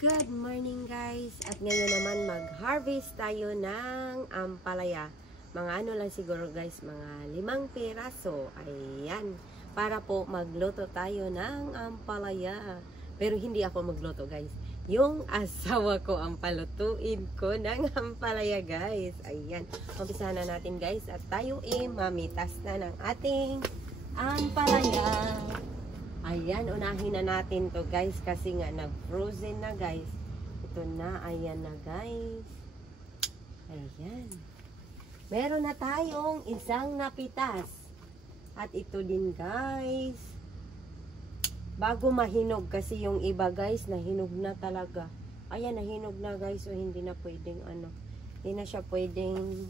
Good morning guys! At ngayon naman mag-harvest tayo ng ampalaya. Mga ano lang siguro guys, mga 5 piraso. Ayan. Para po magluto tayo ng ampalaya. Pero hindi ako magluto guys. Yung asawa ko ang palutuin ko ng ampalaya guys. Ayan. Umpisahan na natin guys. At tayo mamitas na ng ating ampalaya. Ayan, unahin na natin to guys kasi nga nag-frozen na guys. Ito na, ayan na guys. Ayan. Meron na tayong isang napitas. At ito din guys. Bago mahinog kasi yung iba guys, nahinog na talaga. Ayan, nahinog na guys. So hindi na pwedeng hindi na siya pwedeng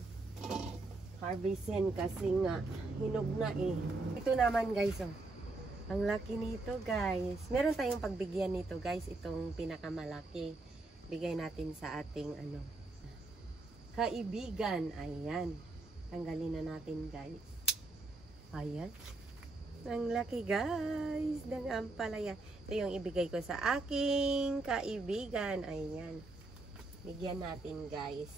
harvestin kasi nga hinog na eh. Ito naman guys ang laki nito guys. Meron tayong pagbigyan nito guys. Itong pinakamalaki. Bigay natin sa ating kaibigan. Ayan. Tanggalin na natin guys. Ayan. Ang laki guys ng ampalaya. Ito yung ibigay ko sa aking kaibigan. Ayan. Bigyan natin guys.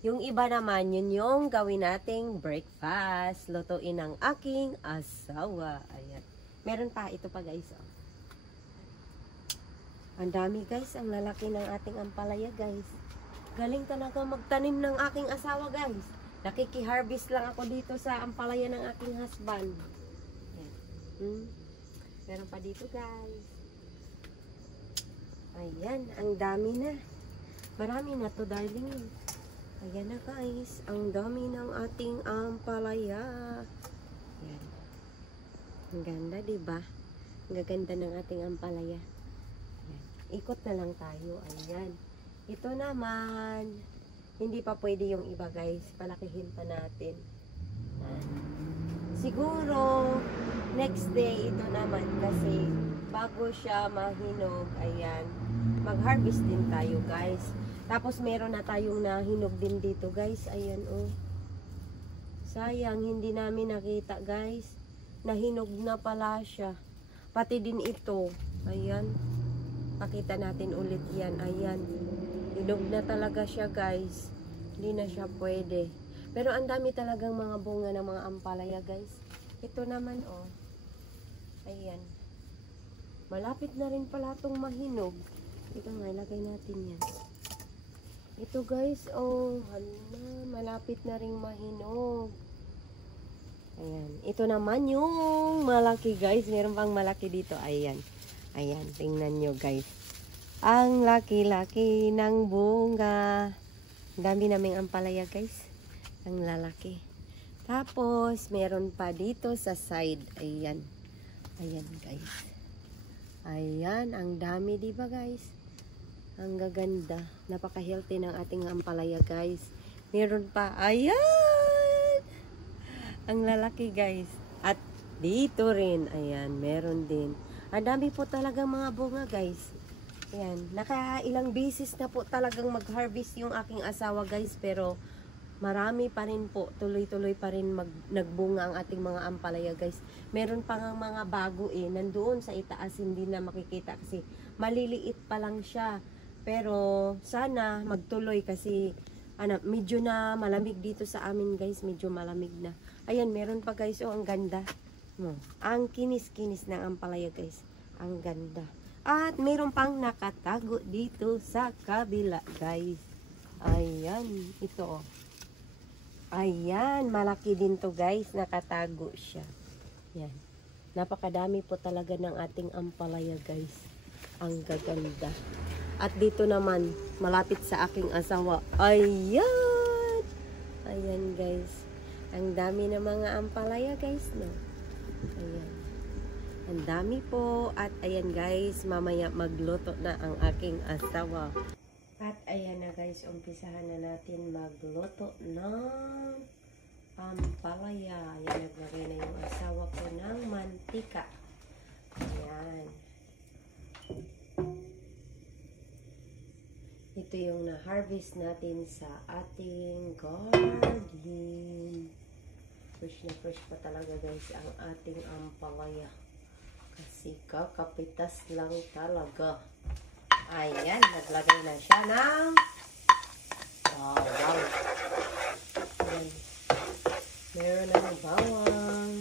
Yung iba naman, yun yung gawin nating breakfast. Lutuin ng aking asawa. Ayan. Meron pa, ito pa guys. Ang dami guys, ang lalaki ng ating ampalaya guys. Galing talaga magtanim ng aking asawa guys. Nakiki-harvest lang ako dito sa ampalaya ng aking husband. Meron pa dito guys. Ayan, ang dami na. Marami na to darling. Ayan na guys, ang dami ng ating ampalaya. Ayan. Ang ganda, diba? Ang gaganda ng ating ampalaya. Ayan. Ikot na lang tayo. Ayan. Ito naman, hindi pa pwede yung iba guys. Palakihin pa natin. Siguro, next day ito naman kasi bago siya mahinog, ayan, mag-harvest din tayo guys. Tapos meron na tayong nahinog din dito guys. Ayan sayang, hindi namin nakita guys. Nahinog na pala siya. Pati din ito. Ayan. Pakita natin ulit yan. Ayan. Hinog na talaga siya guys. Hindi na siya pwede. Pero ang dami talagang mga bunga ng mga ampalaya guys. Ito naman Ayan. Malapit na rin pala itong mahinog. Ito nga, ilagay natin yan. Ito guys, hala, malapit na rin mahinog. Ayan. Ito naman yung malaki guys. Meron pang malaki dito. Ayan. Ayan. Tingnan nyo guys. Ang laki-laki ng bunga. Ang dami naming ampalaya guys. Ang lalaki. Tapos, meron pa dito sa side. Ayan. Ayan guys. Ayan. Ang dami diba guys? Ang gaganda. Napaka-healthy ng ating ampalaya guys. Meron pa. Ayan. Ang lalaki guys. At dito rin. Ayan. Meron din. Ang dami po talagang mga bunga guys. Ayan. Nakailang beses na po talagang mag-harvest yung aking asawa guys. Pero marami pa rin po. Tuloy-tuloy pa rin nagbunga ang ating mga ampalaya guys. Meron pa nga mga bago nandoon sa itaas. Hindi na makikita kasi maliliit pa lang siya. Pero sana magtuloy kasi medyo na malamig dito sa amin guys. Medyo malamig na. Ayan, meron pa guys. Ang ganda. Ang kinis-kinis ng ampalaya guys. Ang ganda. At meron pang nakatago dito sa kabila guys. Ayan. Ito Ayan. Malaki din to guys. Nakatago siya. Ayan. Napakadami po talaga ng ating ampalaya guys. Ang gaganda. At dito naman, malapit sa aking asawa. Ayan. Ayan guys. Ang dami ng mga ampalaya guys, no? Ayan. Ang dami po. At ayan guys, mamaya magluto na ang aking asawa. At ayan na guys, umpisahan na natin magluto ng ampalaya. Ayan, naglagay na yung asawa ko ng mantika. Ayan. Ito yung na-harvest natin sa ating garden. Fresh na fresh pa talaga guys ang ating ampalaya. Kasi kakapitas lang talaga. Ayan, naglagay na siya ng bawang. Ayan. Meron na ng bawang.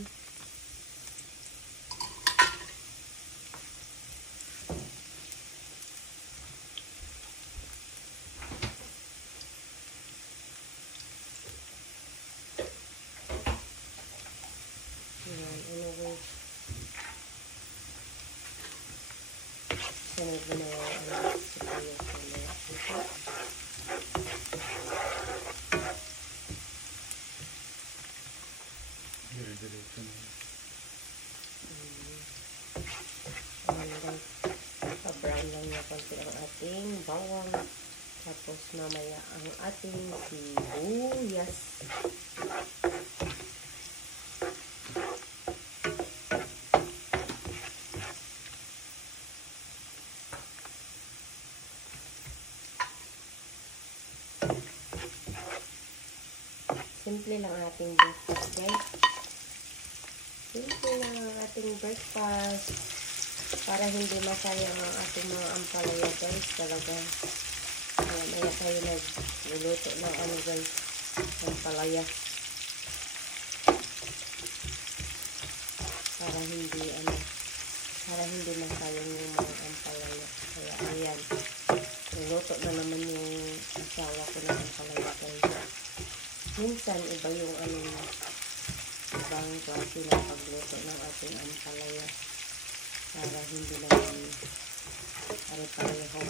Ayan, anyway. Sunod mo na yung sibuyas na Dire-diretso na. Ayan guys, pa-brown lang niya konti ang ating bawang. Tapos mamaya ang ating sibuyas. Simple lang ating breakfast, guys. Simple lang ang ating breakfast. Para hindi masayang ang ating mga ampalaya, guys. Talaga. Maya tayo nagluluto ng ano, guys. Ampalaya. Para hindi masayang yung mga ampalaya. Kaya, ayan. Luluto na naman yung asawa ko ng ampalaya, guys. Minsan, iba yung ibang klase ng pagluto ng ating ampalaya. Para hindi naman pare-pareho.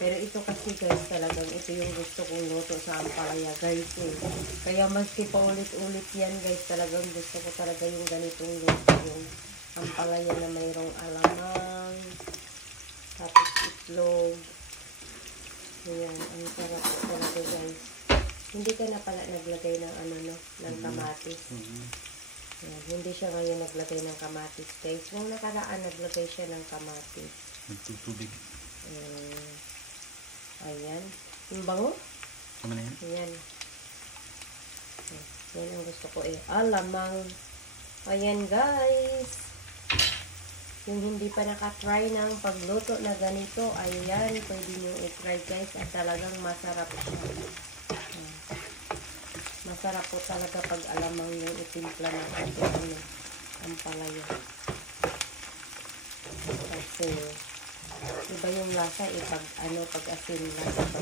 Pero ito kasi guys, talagang ito yung gusto kong luto sa ampalaya guys eh. Kaya maski pa ulit-ulit yan guys, talagang gusto ko talaga yung ganitong luto. Yung ampalaya na mayroong alamang, tapos itlog. Ayan, ang sarap talaga guys. Hindi ka na pala naglagay ng ng kamatis. Ayan, hindi siya ngayon naglagay ng kamatis guys. Nung nakaraan naglagay siya ng kamatis. Nagtutubig. Ayan. Yung bango? Tama na yan? Ayan. Yan ang gusto ko eh. Alamang. Ayan guys. Yung hindi pa nakatry ng pagluto na ganito, ayan, pwede nyo i-try guys. At talagang masarap siya. Masarap po talaga pag alamang yung itimpla ng ating ampalaya. Kasi iba yung lasa eh pag asin lasa ba.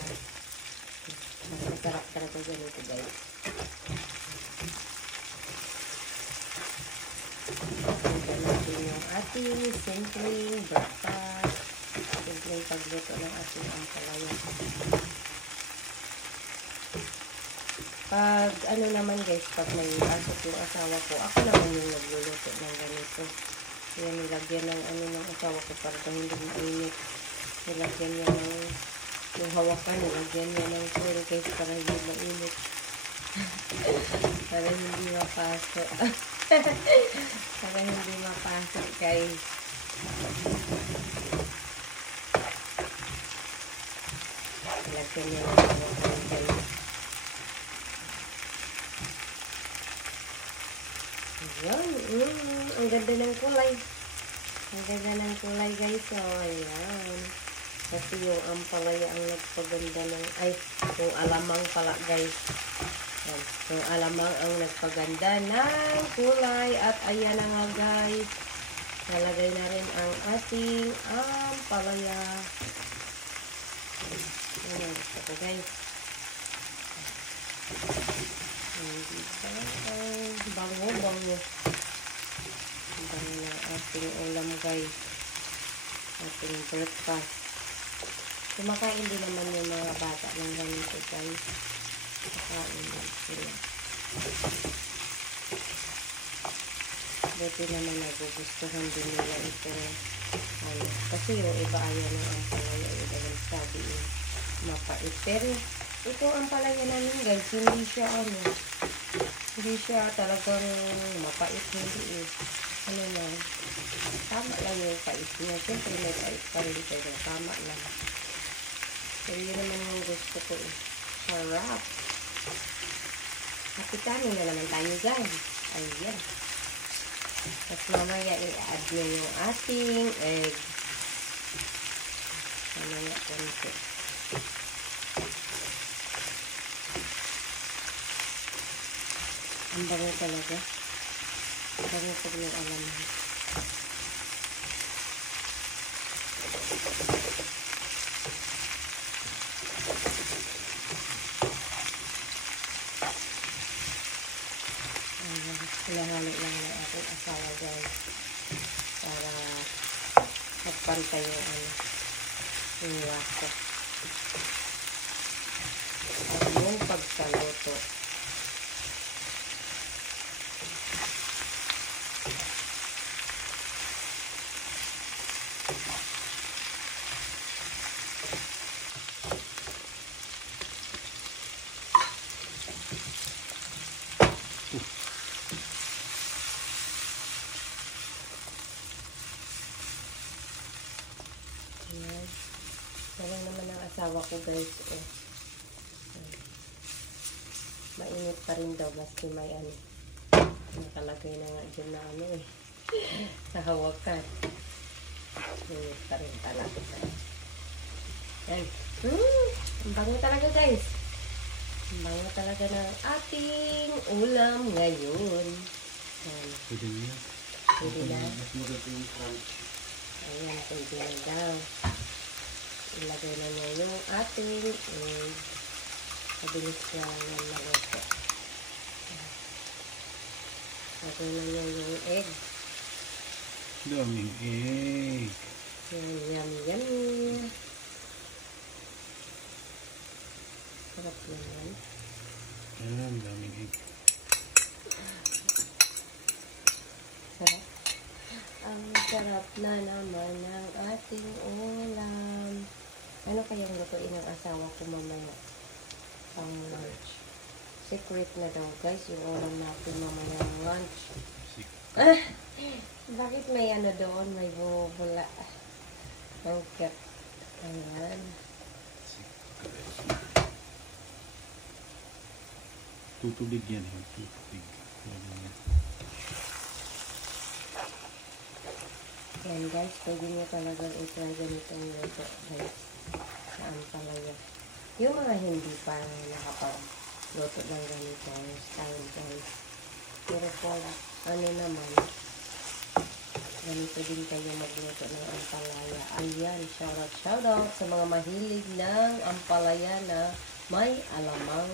Mas masarap talaga ganito guys. Tignan natin yung ating simpleng breakfast. Simpleng pagluto ng ating ampalaya. Pag naman guys, pag may pasok yung asawa ko, ako naman yung nagluluto ng ganito. Yan, nilagyan ng ng asawa ko para hindi mainit. Nilagyan niya ng yung hawakan, nilagyan niya ng foil guys para hindi mainit. Para hindi mapasok. Para hindi mapasok guys. Nilagyan niya ng hawakan guys. Ayan, ang ganda ng kulay. Ang ganda ng kulay guys. So, ayan. Kasi yung ampalaya ang nagpaganda ng, yung alamang pala guys. Ayan. Yung alamang ang nagpaganda ng kulay. At ayan na nga guys. Nalagay na rin ang ating ampalaya. Ayan ang gusto ko guys. Bango. Bango ng ating ulam guys. Ating breakfast. Kumakain din naman yung mga bata ng ganito guys. Kumakain din sila. Buti naman nagugustuhan din nila ito. Kasi yung iba ayaw ng ampalaya. Dahil sabi mapait. Pero itong ampalaya namin guys, hindi siya talagang mapait, hindi lang, tama lang yung pait niya. Siyempre may pait pa rin pero tama lang. So yun naman yung gusto ko sarap. Kapitanin na naman tayo guys. Ayan. Tapos mamaya i-add nyo yung ating egg. Mamaya konti. Ang bango talaga. Bango pag nag-alam mo. Hinahalo lang ng aking asawa guys para magpantay yung wako at yung pagkaluto. Ganun naman ang asawa ko guys. Mainit pa rin daw maski may nakalagay na nga dyan na sa hawakan. Mainit pa rin talaga. Yan. Ang bango talaga guys. Ang bango talaga ng ating ulam ngayon. Yan. Pwede niya. Pwede na. Mas maganda yung crunch. Ayan, pwede na daw. Ilagay na niya yung ating egg. Mabilis na yan maluto. Ilagay na niya yung egg. Daming egg. Yummy. Sarap naman. Ayan, daming egg. Sarap. Ang sarap na naman ng ating ulam. Ano kayang lutuin ng asawa ko mamaya? Pang lunch. Secret na daw guys yung ulam natin mamaya ng lunch. Bakit may doon? May bubula. Okay. Ayan. Tutubig yan. Tutubig. Yan guys, pwede nyo talagang i-try ganitong luto guys. Saan palaya. Yung mga hindi pa nakapag-luto ng ganito style guys. Pero po, naman, ganito din kayo magluto ng ampalaya. Ayan, shoutout sa mga mahilig ng ampalaya na may alamang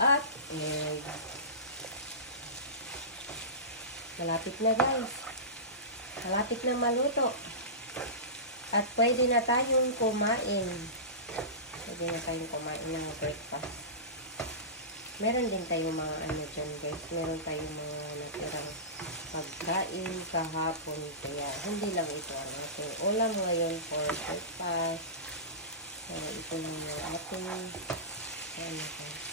at egg. Malapit na guys. Malapit na maluto. At pwede na tayong kumain. Pwede na tayong kumain ng breakfast. Meron din tayong mga dyan guys. Meron tayong mga natirang pagkain kahapon. Kaya hindi lang ito ang ating ulam ngayon for breakfast. Kaya ito lang yung ating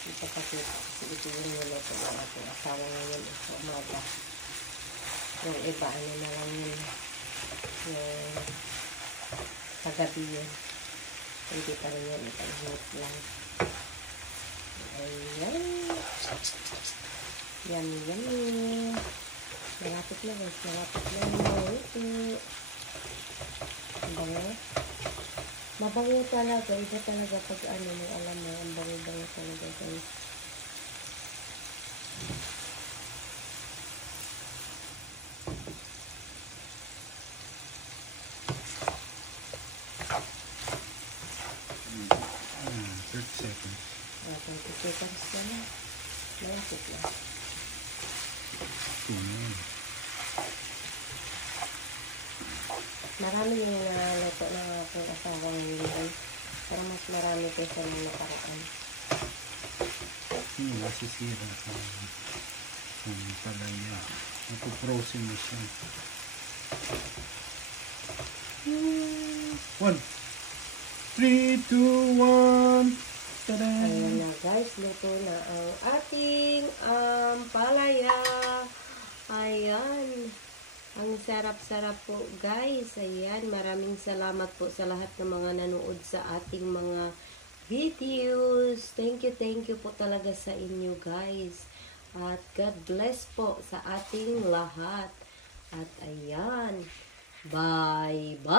ipapakita. Kasi ito yung niluto ng ating asawa ngayon sa umaga. Yung iba, na lang yun. Yung kagabi yun. Hindi pa rin yun. Ipanghit lang. Ayan. Yummy. Malapit na guys. Malapit na yung bango. Mabango talaga. Iba talaga pag mo alam mo. Ang bango-bango talaga guys. Seconds na na. Malapit na. Marami yung luto ng aking asawa ngayon. Pero mas marami kaysa nung nakaraan. Nasisira ang palaya. Napuprosin mo siya. 1, 3, 2, 1. Tada! Ayan na guys, luto na ang ating palaya. Ayan. Ang sarap-sarap po guys. Ayan, maraming salamat po sa lahat ng mga nanood sa ating mga videos. Thank you po talaga sa inyo guys. At God bless po sa ating lahat. At ayan, bye-bye!